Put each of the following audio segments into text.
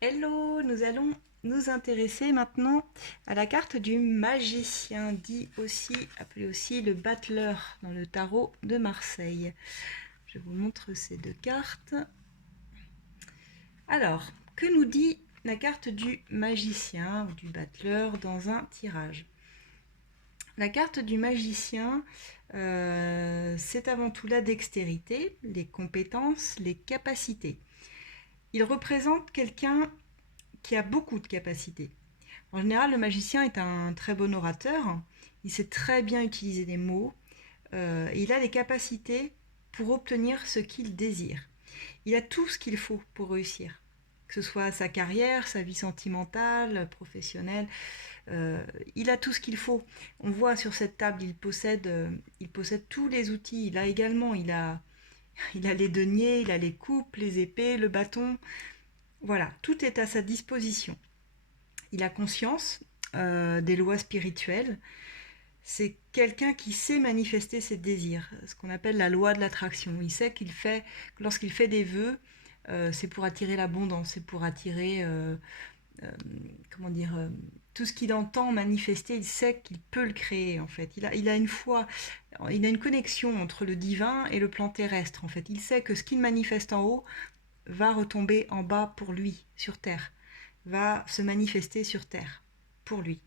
Hello, nous allons nous intéresser maintenant à la carte du magicien, appelé aussi le battleur dans le tarot de Marseille. Je vous montre ces deux cartes. Alors, que nous dit la carte du magicien ou du battleur dans un tirage? La carte du magicien, c'est avant tout la dextérité, les compétences, les capacités. Il représente quelqu'un qui a beaucoup de capacités. En général, le magicien est un très bon orateur, il sait très bien utiliser les mots, il a les capacités pour obtenir ce qu'il désire. Il a tout ce qu'il faut pour réussir, que ce soit sa carrière, sa vie sentimentale, professionnelle, il a tout ce qu'il faut. On voit sur cette table, il possède tous les outils. Il a les deniers, il a les coupes, les épées, le bâton. Voilà, tout est à sa disposition. Il a conscience des lois spirituelles. C'est quelqu'un qui sait manifester ses désirs, ce qu'on appelle la loi de l'attraction. Il sait lorsqu'il fait des vœux, c'est pour attirer l'abondance, c'est pour attirer, euh, comment dire, tout ce qu'il entend manifester. Il sait qu'il peut le créer en fait. Il a une foi, il a une connexion entre le divin et le plan terrestre en fait. Il sait que ce qu'il manifeste en haut va retomber en bas pour lui, sur terre, va se manifester sur terre pour lui.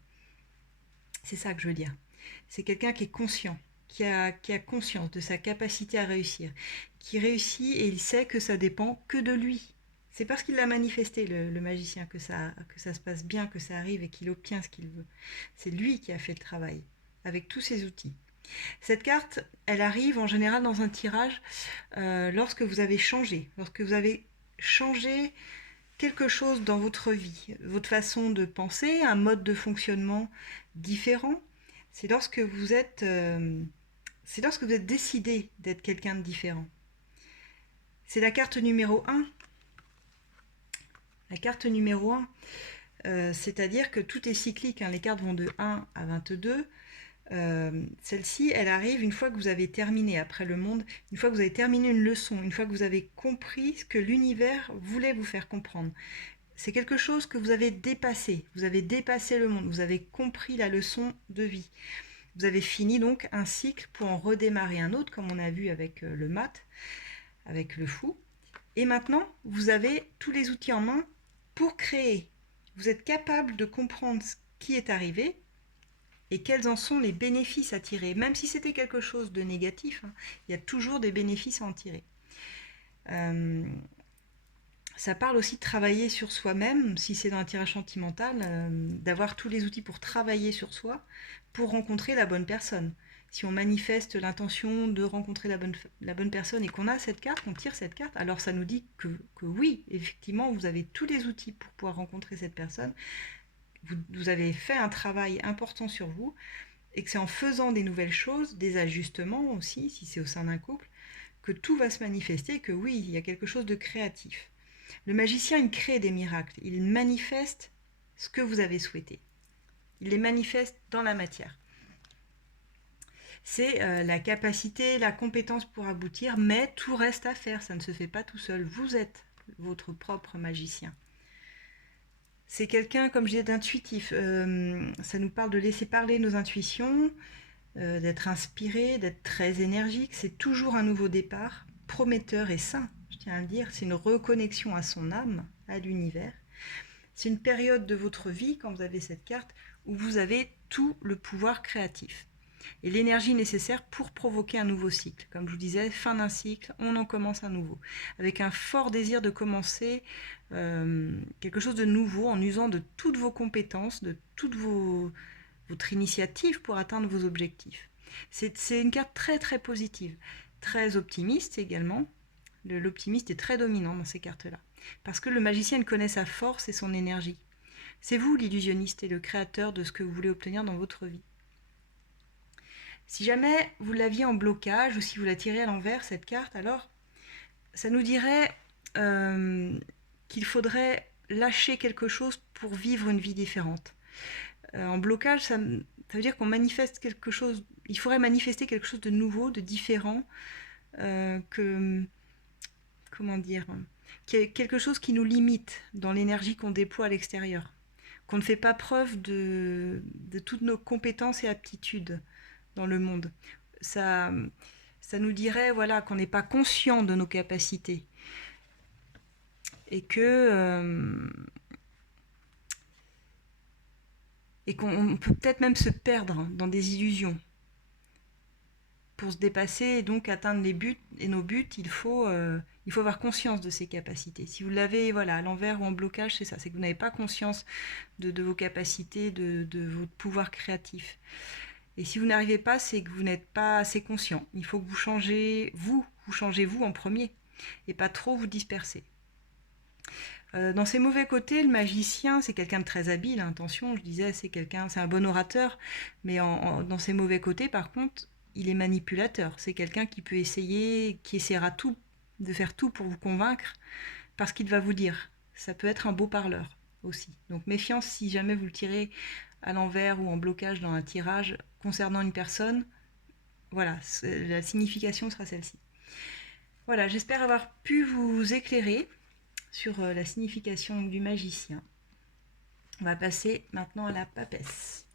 C'est ça que je veux dire. C'est quelqu'un qui est conscient, qui a conscience de sa capacité à réussir, qui réussit et il sait que ça dépend que de lui. C'est parce qu'il l'a manifesté, le magicien, que ça se passe bien, que ça arrive et qu'il obtient ce qu'il veut. C'est lui qui a fait le travail, avec tous ses outils. Cette carte, elle arrive en général dans un tirage lorsque vous avez changé quelque chose dans votre vie, votre façon de penser, un mode de fonctionnement différent. C'est lorsque vous êtes, euh, c'est lorsque vous êtes décidé d'être quelqu'un de différent. C'est la carte numéro un. La carte numéro un, c'est-à-dire que tout est cyclique, hein. Les cartes vont de 1 à 22. Celle-ci, elle arrive une fois que vous avez terminé, après le monde, une fois que vous avez terminé une leçon, une fois que vous avez compris ce que l'univers voulait vous faire comprendre. C'est quelque chose que vous avez dépassé. Vous avez dépassé le monde. Vous avez compris la leçon de vie. Vous avez fini donc un cycle pour en redémarrer un autre, comme on a vu avec le mat, avec le fou. Et maintenant, vous avez tous les outils en main pour créer. Vous êtes capable de comprendre ce qui est arrivé et quels en sont les bénéfices à tirer. Même si c'était quelque chose de négatif, hein, il y a toujours des bénéfices à en tirer. Ça parle aussi de travailler sur soi-même, si c'est dans un tirage sentimental, d'avoir tous les outils pour travailler sur soi, pour rencontrer la bonne personne. Si on manifeste l'intention de rencontrer la bonne personne et qu'on a cette carte, qu'on tire cette carte, alors ça nous dit que oui, effectivement, vous avez tous les outils pour pouvoir rencontrer cette personne. Vous avez fait un travail important sur vous et que c'est en faisant des nouvelles choses, des ajustements aussi, si c'est au sein d'un couple, que tout va se manifester, que oui, il y a quelque chose de créatif. Le magicien, il crée des miracles, il manifeste ce que vous avez souhaité. Il les manifeste dans la matière. C'est la capacité, la compétence pour aboutir, mais tout reste à faire, ça ne se fait pas tout seul. Vous êtes votre propre magicien. C'est quelqu'un, comme je disais, d'intuitif. Ça nous parle de laisser parler nos intuitions, d'être inspiré, d'être très énergique. C'est toujours un nouveau départ, prometteur et sain, je tiens à le dire. C'est une reconnexion à son âme, à l'univers. C'est une période de votre vie, quand vous avez cette carte, où vous avez tout le pouvoir créatif et l'énergie nécessaire pour provoquer un nouveau cycle. Comme je vous disais, fin d'un cycle, on en commence un nouveau, avec un fort désir de commencer quelque chose de nouveau en usant de toutes vos compétences, de votre initiative pour atteindre vos objectifs. C'est une carte très très positive, très optimiste également. L'optimiste est très dominant dans ces cartes-là, parce que le magicien connaît sa force et son énergie. C'est vous l'illusionniste et le créateur de ce que vous voulez obtenir dans votre vie. Si jamais vous l'aviez en blocage ou si vous la tirez à l'envers, cette carte, alors ça nous dirait qu'il faudrait lâcher quelque chose pour vivre une vie différente. En blocage, ça veut dire qu'on manifeste quelque chose, il faudrait manifester quelque chose de nouveau, de différent, que, comment dire, quelque chose qui nous limite dans l'énergie qu'on déploie à l'extérieur, qu'on ne fait pas preuve de toutes nos compétences et aptitudes dans le monde. Ça, ça nous dirait voilà, qu'on n'est pas conscient de nos capacités et et qu'on peut peut-être même se perdre dans des illusions. Pour se dépasser et donc atteindre les buts et nos buts, il faut avoir conscience de ses capacités. Si vous l'avez voilà, à l'envers ou en blocage, c'est ça, c'est que vous n'avez pas conscience de vos capacités, de votre pouvoir créatif. Et si vous n'arrivez pas, c'est que vous n'êtes pas assez conscient. Il faut que vous changez vous en premier, et pas trop vous disperser. Dans ses mauvais côtés, le magicien, c'est quelqu'un de très habile, hein, attention, je disais, c'est un bon orateur, mais dans ses mauvais côtés, par contre, il est manipulateur. C'est quelqu'un qui peut qui essaiera de faire tout pour vous convaincre, parce qu'il va vous dire. Ça peut être un beau parleur aussi. Donc méfiance si jamais vous le tirez à l'envers ou en blocage dans un tirage concernant une personne. Voilà, la signification sera celle-ci. Voilà, j'espère avoir pu vous éclairer sur la signification du magicien. On va passer maintenant à la papesse.